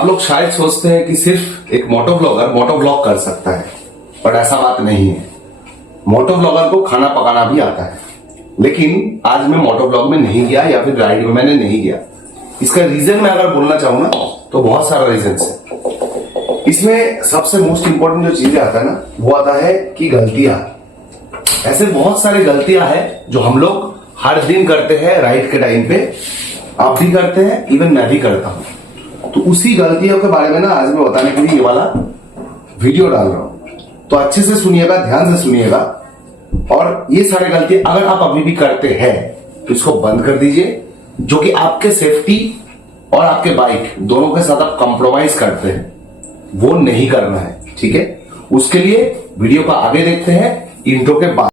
आप लोग शायद सोचते हैं कि सिर्फ एक मोटो ब्लॉगर मोटो ब्लॉग कर सकता है, पर ऐसा बात नहीं है। मोटो ब्लॉगर को खाना पकाना भी आता है, लेकिन आज मैं मोटो ब्लॉग में नहीं गया या फिर राइड में मैंने नहीं गया। इसका रीजन मैं अगर बोलना चाहूँ ना तो बहुत सारा रीजन है। इसमें सबसे मोस्ट इंपॉर्टेंट जो चीजें आता है ना वो आता है कि गलतियां। ऐसे बहुत सारी गलतियां हैं जो हम लोग हर दिन करते हैं राइड के टाइम पे। आप भी करते हैं, इवन मैं भी करता हूं। तो उसी गलतियों के बारे में ना आज मैं बताने के लिए ये वाला वीडियो डाल रहा हूं। तो अच्छे से सुनिएगा, ध्यान से सुनिएगा। और ये सारे गलती अगर आप अभी भी करते हैं तो इसको बंद कर दीजिए, जो कि आपके सेफ्टी और आपके बाइक दोनों के साथ आप कॉम्प्रोमाइज करते हैं, वो नहीं करना है। ठीक है, उसके लिए वीडियो को आगे देखते हैं इंट्रो के बाद।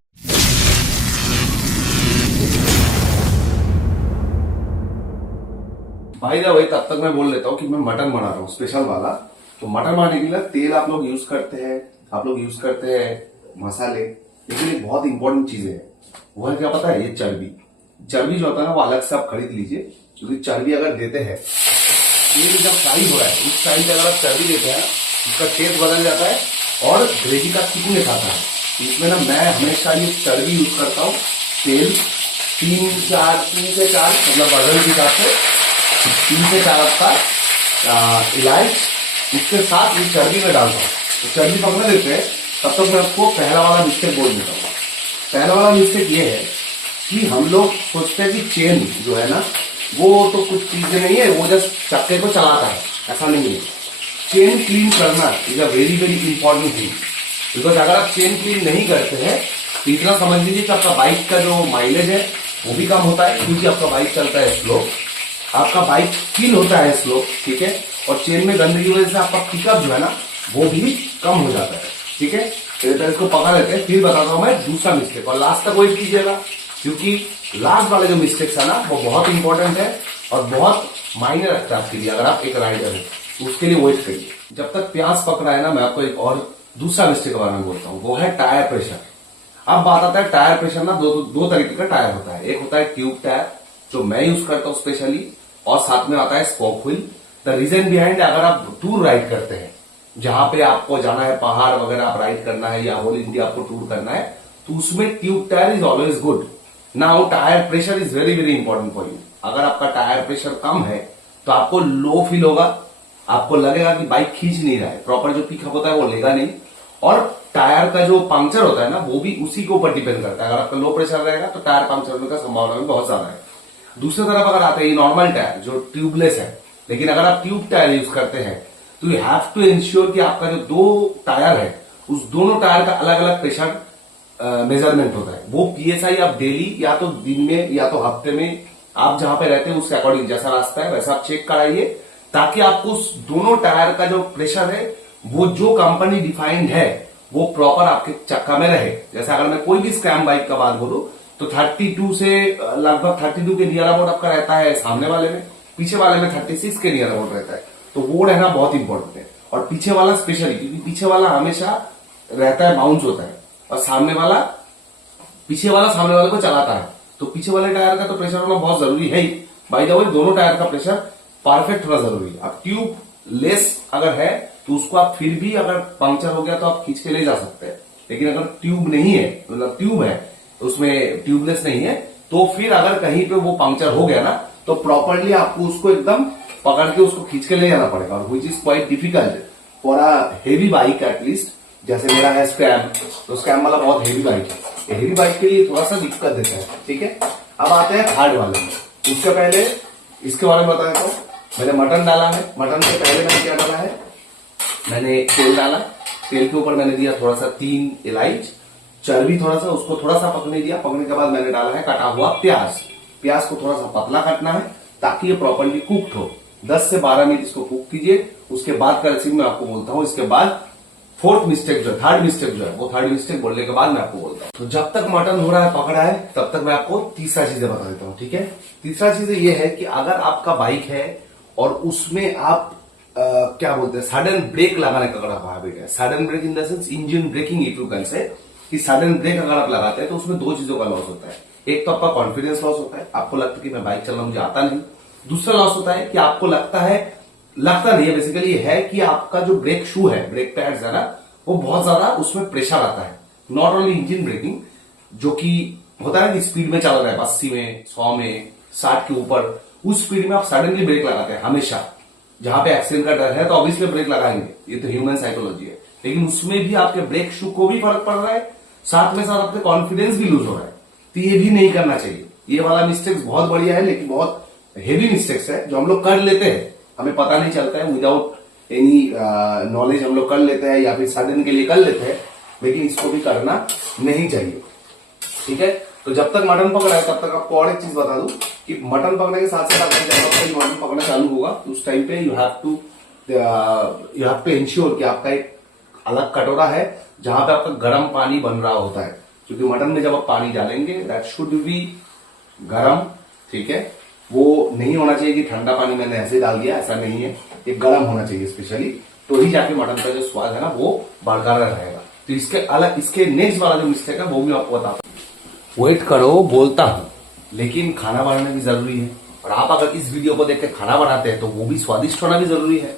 भाई ना वही तब तक मैं बोल लेता हूं कि मैं मटन बना रहा हूं स्पेशल वाला। तो मटन बनाने के लिए तेल आप लोग यूज करते हैं, आप लोग यूज करते हैं मसाले, लेकिन एक बहुत इंपॉर्टेंट चीज है, वो है क्या पता है? ये चर्बी। चर्बी जो होता है ना वो अलग से आप खरीद लीजिए, क्योंकि चर्बी अगर देते हैं, तेल जब फ्राई हो रहा है उस टाइम पे अगर आप चर्बी देते हैं उसका टेस्ट बदल जाता है और ग्रेवी का थिकनेस आता है। इसमें ना मैं हमेशा ये चर्बी यूज करता हूँ। तेल 3 से 4 मतलब वजन के हिसाब से 3 से 4 आपका इलायच, इसके साथ ये चर्बी में डालता हूँ। तो चर्बी पकड़ने देते हैं तब तक मैं आपको पहला वाला मिस्टेक बोल देता हूँ। पहला वाला मिस्टेक ये है कि हम लोग सोचते हैं कि चेन जो है ना वो तो कुछ चीजें नहीं है, वो जस्ट चक्के को चलाता है, ऐसा नहीं है। चेन क्लीन करना is a very very important thing. Because अगर आप चेन क्लीन नहीं करते हैं तो इतना समझ लीजिए कि आपका बाइक का जो माइलेज है वो भी कम होता है, क्योंकि आपका बाइक चलता है स्लो, आपका बाइक फील होता है स्लो। ठीक है, और चेन में गंदगी की वजह से आपका पिकअप जो है ना वो भी कम हो जाता है। ठीक है, तो इसको पका लेते हैं, फिर बताता हूं मैं दूसरा मिस्टेक, और लास्ट तक वही कीजिएगा, क्योंकि लास्ट वाले जो मिस्टेक्स है ना वो बहुत इंपॉर्टेंट है और बहुत मायने रखता है आपके लिए। अगर आप एक राइडर है तो उसके लिए वेट करिए। जब तक प्याज पक रहा है ना, मैं आपको एक और दूसरा मिस्टेक के बारे में बोलता हूँ, वो है टायर प्रेशर। अब बात आता है टायर प्रेशर ना, दो तरीके का टायर होता है। एक होता है ट्यूब टायर जो मैं यूज करता हूँ स्पेशली, और साथ में आता है spoke wheel. The reason behind, अगर आप टूर राइड करते हैं जहां पे आपको जाना है, पहाड़ वगैरह आप राइड करना है या होल इंडिया आपको टूर करना है, तो उसमें tube tyre is always good. Now tyre pressure is very very important for you. अगर आपका टायर प्रेशर कम है तो आपको लो फील होगा, आपको लगेगा कि बाइक खींच नहीं रहा है, प्रॉपर जो पिकअप होता है वो लेगा नहीं, और टायर का जो पंक्चर होता है ना वो भी उसी के ऊपर डिपेंड करता है। अगर आपका लो प्रेशर रहेगा तो टायर पंक्चर होने का संभावना भी बहुत ज्यादा है। दूसरी तरफ अगर आते हैं नॉर्मल टायर जो ट्यूबलेस है, लेकिन अगर आप ट्यूब टायर यूज करते हैं तो यू हैव टू इंश्योर कि आपका जो दो टायर है उस दोनों टायर का अलग अलग प्रेशर मेजरमेंट होता है। वो पीएसआई आप डेली या तो दिन में या तो हफ्ते में, आप जहां पे रहते हैं उसके अकॉर्डिंग जैसा रास्ता है वैसा आप चेक कराइए, ताकि आपको उस दोनों टायर का जो प्रेशर है वो जो कंपनी डिफाइंड है वो प्रॉपर आपके चक्का में रहे। जैसे अगर मैं कोई भी स्क्रैम बाइक का बात बोलूं तो 32 से लगभग 32 के नियर अबाउट आपका रहता है सामने वाले में, पीछे वाले में 36 के नियर अबाउट रहता है। तो वो रहना बहुत इंपॉर्टेंट है। और पीछे वाला स्पेशली, क्योंकि पीछे वाला हमेशा रहता है बाउंस होता है, और सामने वाला पीछे वाला सामने वाले को चलाता है। तो पीछे वाले टायर का तो प्रेशर होना बहुत जरूरी है ही। बाय द वे दोनों टायर का प्रेशर परफेक्ट होना जरूरी है। अब ट्यूब लेस अगर है तो उसको आप फिर भी अगर पंक्चर हो गया तो आप खींच के ले जा सकते हैं, लेकिन अगर ट्यूब नहीं है, मतलब ट्यूब है उसमें ट्यूबलेस नहीं है, तो फिर अगर कहीं पे वो पंक्चर हो गया ना तो प्रॉपरली आपको उसको एकदम पकड़ के उसको खींच के ले जाना पड़ेगा, और which is quite difficult for a heavy bike at least. जैसे मेरा है स्क्रैम, तो स्क्रैम वाला बहुत हेवी बाइक है, हेवी बाइक के लिए थोड़ा सा दिक्कत देता है। ठीक है, अब आते हैं हार्ड वाले में। उससे पहले इसके बारे में बता देता हूँ। मैंने मटन डाला है, मटन से पहले मैंने क्या डाला है, मैंने तेल डाला, तेल के ऊपर मैंने दिया थोड़ा सा 3 इलायच, चर्बी थोड़ा सा, उसको थोड़ा सा पकने दिया। पकने के बाद मैंने डाला है कटा हुआ प्याज। प्याज को थोड़ा सा पतला काटना है ताकि ये प्रॉपरली कुक्ड हो। 10 से 12 मिनट इसको कुक कीजिए। उसके बाद का रेसिपी मैं आपको बोलता हूँ। इसके बाद थर्ड मिस्टेक जो है वो थर्ड मिस्टेक बोलने के बाद मैं आपको बोलता हूँ। तो जब तक मटन हो रहा है, पकड़ा है, तब तक मैं आपको तीसरा चीजें बता देता हूँ। ठीक है, तीसरा चीज ये है कि अगर आपका बाइक है और उसमें आप क्या बोलते हैं, सडन ब्रेक लगाने का अगर आपका हैबिट है, sudden brake in the sense engine braking it you can say, कि सडन ब्रेक अगर आप लगाते हैं तो उसमें 2 चीजों का लॉस होता है। एक तो आपका कॉन्फिडेंस लॉस होता है, आपको लगता है कि मैं बाइक चलाना मुझे आता नहीं। दूसरा लॉस होता है कि आपको लगता है लगता नहीं है, बेसिकली है कि आपका जो ब्रेक शू है, ब्रेक पैड्स है ना, वो बहुत ज्यादा उसमें प्रेशर आता है। नॉट ओनली इंजन ब्रेकिंग, जो कि होता है कि स्पीड में चल रहा है 80 में, 100 में, 60 के ऊपर, उस स्पीड में आप सडनली ब्रेक लगाते हैं हमेशा। जहां पे एक्सीडेंट का डर है तो ऑब्वियसली ब्रेक लगाएंगे, ये तो ह्यूमन साइकोलॉजी है। लेकिन उसमें भी आपके ब्रेक शू को भी फर्क पड़ रहा है, साथ में साथ आपका कॉन्फिडेंस भी लूज हो रहा है। तो ये भी नहीं करना चाहिए। ये वाला मिस्टेक्स बहुत बढ़िया है, लेकिन बहुत हेवी मिस्टेक्स है जो हम लोग कर लेते हैं, हमें पता नहीं चलता है, विदाउट एनी नॉलेज हम लोग कर लेते हैं या फिर सडन के लिए कर लेते हैं, लेकिन इसको भी करना नहीं चाहिए। ठीक है, तो जब तक मटन पकड़ा है तब तक आपको और एक चीज बता दूं कि मटन पकड़ने के साथ साथ जब आपका मटन पकड़ना चालू होगा तो उस टाइम पे यू हैव टू इंश्योर कि आपका एक अलग कटोरा है जहां पे आपका गर्म पानी बन रहा होता है, क्योंकि मटन में जब आप पानी डालेंगे दैट शुड बी गर्म। ठीक है, वो नहीं होना चाहिए कि ठंडा पानी मैंने ऐसे डाल दिया, ऐसा नहीं है, ये गर्म होना चाहिए स्पेशली, तो ही जाके मटन का जो स्वाद है ना वो बरकरार रहेगा। तो इसके अलग, इसके नेक्स्ट वाला जो मिस्टेक है वो भी आपको बताता हूं। वेट करो, बोलता हूं, लेकिन खाना बनाना भी जरूरी है, और आप अगर इस वीडियो को देख के खाना बनाते हैं तो वो भी स्वादिष्ट होना भी जरूरी है।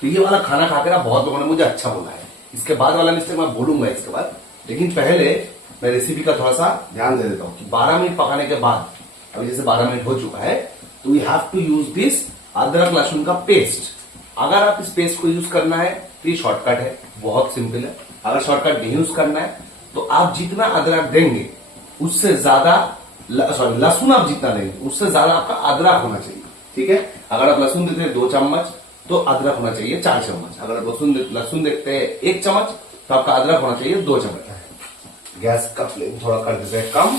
तो ये वाला खाना खाकर ना बहुत लोगों ने मुझे अच्छा बोला है। इसके बाद वाला मिस्टेक मैं बोलूंगा इसके बाद, लेकिन पहले मैं रेसिपी का थोड़ा सा ध्यान दे देता हूं कि 12 मिनट पकाने के बाद, अभी जैसे 12 मिनट हो चुका है, तो we have to use this अदरक लहसुन का पेस्ट। अगर आप इस पेस्ट को यूज करना है तो ये शॉर्टकट है, बहुत सिंपल है। अगर शॉर्टकट नहीं यूज करना है तो आप जितना अदरक देंगे उससे ज्यादा, सॉरी लहसुन आप जितना देंगे उससे ज्यादा आपका अदरक होना चाहिए। ठीक है, अगर आप लहसुन देते हैं 2 चम्मच तो अदरक होना चाहिए 4 चम्मच। अगर आप लहसुन देखते हैं 1 चम्मच तो आपका अदरक होना चाहिए 2 चम्मच। गैस का फ्लेम थोड़ा कर देते हैं कम,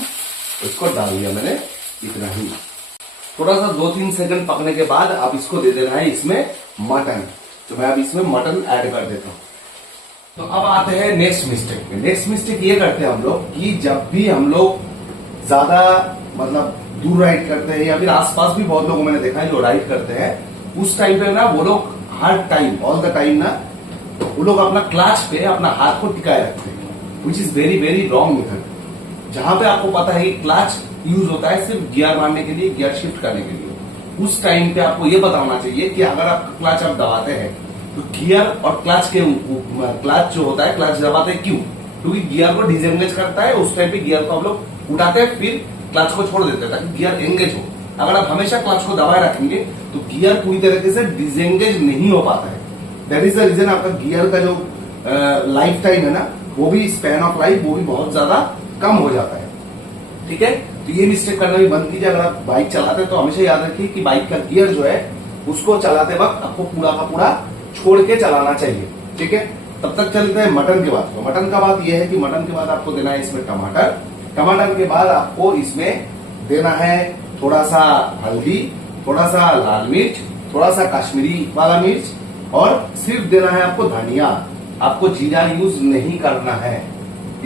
इसको डाल दिया मैंने इतना ही। थोड़ा सा 2-3 सेकंड पकने के बाद आप इसको दे देना है इसमें मटन। तो मैं अब इसमें मटन ऐड कर देता हूं। तो अब आते हैं नेक्स्ट मिस्टेक में। नेक्स्ट मिस्टेक ये करते हैं हम लोग कि जब भी हम लोग ज्यादा मतलब दूर राइड करते हैं या फिर आसपास भी बहुत लोगों मैंने देखा है जो राइड करते हैं, उस टाइम पे ना वो लोग हर टाइम, ऑल द टाइम ना, वो लोग अपना क्लच पे अपना हाथ को टिकाए रखते हैं, which is very very wrong method. जहां पे आपको पता है कि क्लच यूज होता है सिर्फ गियर मारने के लिए, गियर शिफ्ट करने के लिए, उस टाइम पे आपको ये पता होना चाहिए कि अगर आप क्लच आप दबाते हैं तो गियर और क्लच के, क्लच जो होता है, क्लच दबाते हैं क्यों? क्योंकि गियर को डिसएंगेज करता है, उस टाइम पे गियर को हम लोग उठाते हैं, फिर क्लच को छोड़ देते हैं ताकि गियर एंगेज हो। अगर आप हमेशा क्लच को दबाए रखेंगे तो गियर पूरी तरीके से डिसएंगेज नहीं हो पाता है। दैट इज द रीजन आपका गियर का जो लाइफ टाइम है ना, वो भी स्पैन ऑफ लाइफ वो भी बहुत ज्यादा कम हो जाता है। ठीक है, तो ये मिस्टेक करना भी बंद कीजिए। अगर आप बाइक चलाते हैं तो हमेशा याद रखिए कि बाइक का गियर जो है उसको चलाते वक्त आपको पूरा का पूरा छोड़ के चलाना चाहिए। ठीक है, तब तक चलते हैं मटन के बाद। तो मटन का बात यह है कि मटन के बाद आपको देना है इसमें टमाटर। टमाटर के बाद आपको इसमें देना है थोड़ा सा हल्दी, थोड़ा सा लाल मिर्च, थोड़ा सा कश्मीरी वाला मिर्च, और सिर्फ देना है आपको धनिया। आपको जीरा यूज नहीं करना है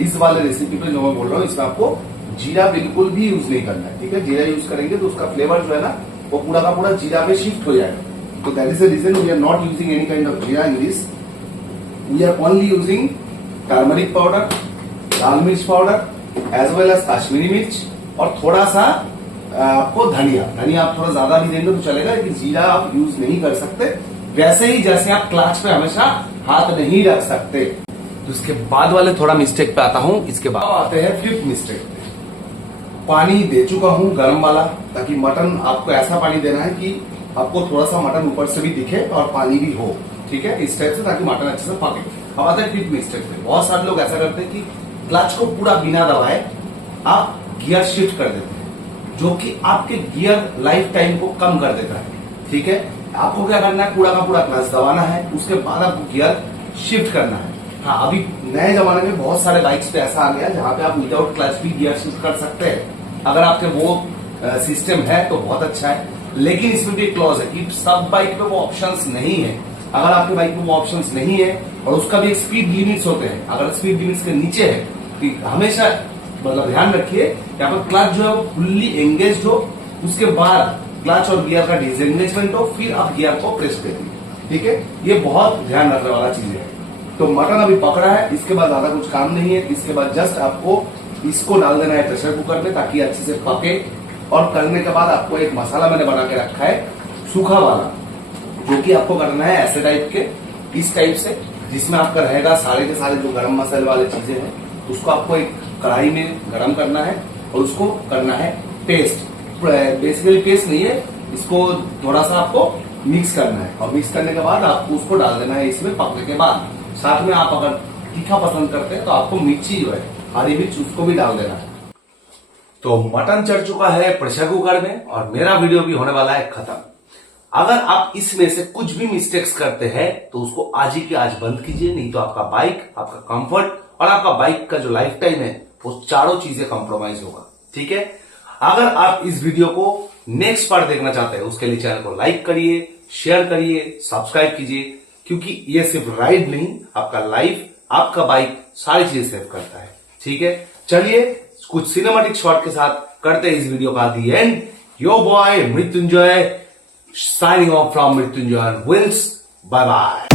इस वाले रेसिपी पे जो मैं बोल रहा हूँ, इसमें आपको जीरा बिल्कुल भी यूज नहीं करना है। ठीक है, जीरा यूज करेंगे तो उसका फ्लेवर जो है ना वो पूरा का पूरा जीरा पे शिफ्ट हो जाएगा। तो that is the reason we are not using any kind of jeera in this. We are only using turmeric powder, lal mirch powder as well as Kashmiri mirch, और थोड़ा सा आपको धनिया। धनिया आप थोड़ा ज्यादा भी देंगे तो चलेगा, लेकिन जीरा आप यूज नहीं कर सकते। वैसे ही जैसे आप क्लच पे हमेशा हाथ नहीं रख सकते। तो इसके बाद वाले थोड़ा मिस्टेक पे आता हूं। इसके बाद आते हैं फिफ्थ मिस्टेक पे। पानी दे चुका हूं गर्म वाला, ताकि मटन, आपको ऐसा पानी देना है कि आपको थोड़ा सा मटन ऊपर से भी दिखे और पानी भी हो। ठीक है, इस टाइप से, ताकि मटन अच्छे से पके। अब आते हैं फिफ्थ मिस्टेक पे। बहुत सारे लोग ऐसा करते हैं कि क्लच को पूरा बिना दबाए आप गियर शिफ्ट कर देते हैं, जो कि आपके गियर लाइफ टाइम को कम कर देता है। ठीक है, आपको क्या करना है, पूरा का पूरा क्लच दबाना है, उसके बाद आपको गियर शिफ्ट करना है। हाँ, अभी नए जमाने में बहुत सारे बाइक्स पे ऐसा आ गया जहां पे आप विदाउट क्लच भी गियर शिफ्ट कर सकते हैं। अगर आपके वो सिस्टम है तो बहुत अच्छा है, लेकिन इसमें भी एक क्लॉज है कि सब बाइक पे वो ऑप्शंस नहीं है। अगर आपके बाइक में वो ऑप्शंस नहीं है, और उसका भी एक स्पीड लिमिट्स होते हैं, अगर स्पीड लिमिट्स के नीचे है कि हमेशा मतलब ध्यान रखिए कि आपका क्लच जो है वो फुल्ली एंगेज हो, उसके बाद क्लच और गियर का डिसएंगेजमेंट हो, फिर आप गियर को प्रेस करिए। ठीक है, ये बहुत ध्यान रखने वाला चीज है। तो मटन अभी पकड़ा है, इसके बाद ज्यादा कुछ काम नहीं है। इसके बाद जस्ट आपको इसको डाल देना है प्रेशर कुकर में, ताकि अच्छे से पके। और करने के बाद आपको एक मसाला मैंने बना के रखा है सूखा वाला, जो कि आपको करना है ऐसे टाइप के, इस टाइप से, जिसमें आपका रहेगा सारे के सारे जो गरम मसाले वाले चीजें हैं, उसको आपको एक कढ़ाई में गरम करना है और उसको करना है पेस्ट। बेसिकली पेस्ट नहीं है, इसको थोड़ा सा आपको मिक्स करना है और मिक्स करने के बाद आपको उसको डाल देना है इसमें पकने के बाद। साथ में आप अगर तीखा पसंद करते हैं तो आपको मिर्ची जो है हरी मिर्च उसको भी डाल देना है। तो मटन चढ़ चुका है प्रेशर कुकर में और मेरा वीडियो भी होने वाला है खत्म। अगर आप इसमें से कुछ भी मिस्टेक्स करते हैं तो उसको आज ही के आज बंद कीजिए, नहीं तो आपका बाइक, आपका कंफर्ट और आपका बाइक का जो लाइफ टाइम है वो चारों चीजें कॉम्प्रोमाइज होगा। ठीक है, अगर आप इस वीडियो को नेक्स्ट पार्ट देखना चाहते हैं उसके लिए चैनल को लाइक करिए, शेयर करिए, सब्सक्राइब कीजिए, क्योंकि ये सिर्फ राइड नहीं, आपका लाइफ, आपका बाइक सारी चीजें सेव करता है। ठीक है, चलिए कुछ सिनेमैटिक शॉट के साथ करते हैं इस वीडियो का the end. Your boy Mrityunjay signing off from Mrityunjay and Wills. Bye bye.